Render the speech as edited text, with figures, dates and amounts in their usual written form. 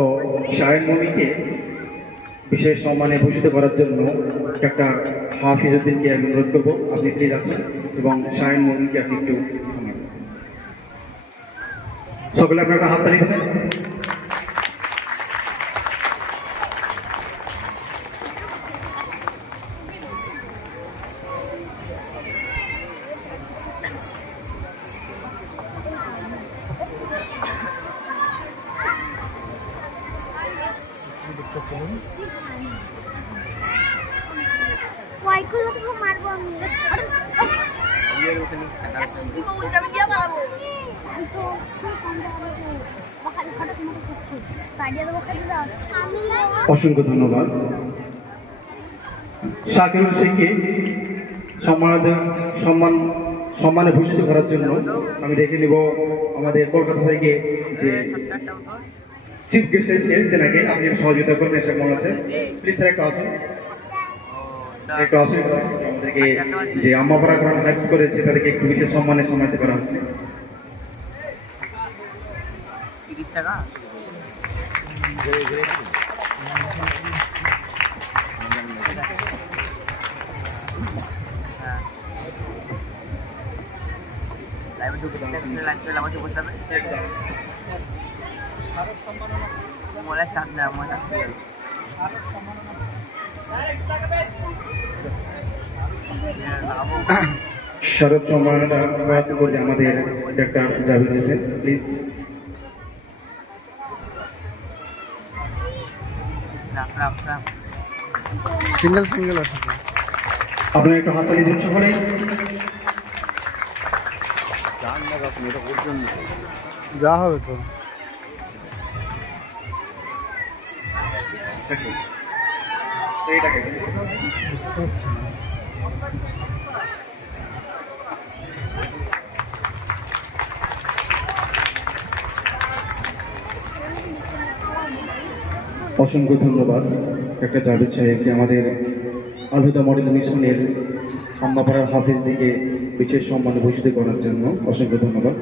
তো শায়ের মমিকে বিশেষ সম্মানে ভূষিত করার জন্য একটা হাফিজউদ্দিনকে আমি অনুরোধ করবো, আপনি প্লিজ আসুন এবং শায়ের মমিকে আপনি একটু শোনান। সকলে আপনার একটা হাততালি দেবেন। অসংখ্য ধন্যবাদ। শাকিরুল শেখকে সম্মানে ভূষিত করার জন্য আমি ডেকে নেব আমাদের কলকাতা থেকে যে চিফ গেস্ট এসেছেন তেনাকে। আপনি সহযোগিতা করবেন এসে মনে আছে, প্লিজ স্যার একটু আসুন, একটু আসুন। আমাদেরকে যে আম্মাপাড়া কোরআন হাফেজ করেছে তাদেরকে একটু বিশেষ সম্মানিত করা হচ্ছে। 30 টাকা লাইভে ঢুকে লাইভ চলে আমাকে বলতে হবে মনে চান না মনে শরৎ সম্মাননা প্রাপ্ত করছে আমাদের doctor Javed Hossain, please. Single আছে আপনার একটু হাততালি দিন সকলে। যা হবে তো অসংখ্য ধন্যবাদ ডাক্তার জাভেদ সাহেবকে আমাদের আলহুদা মডেল মিশনের আম্মাপাড়ার হাফিজ দিকে বিশেষ সম্মানে ভূষিত করার জন্য অসংখ্য ধন্যবাদ।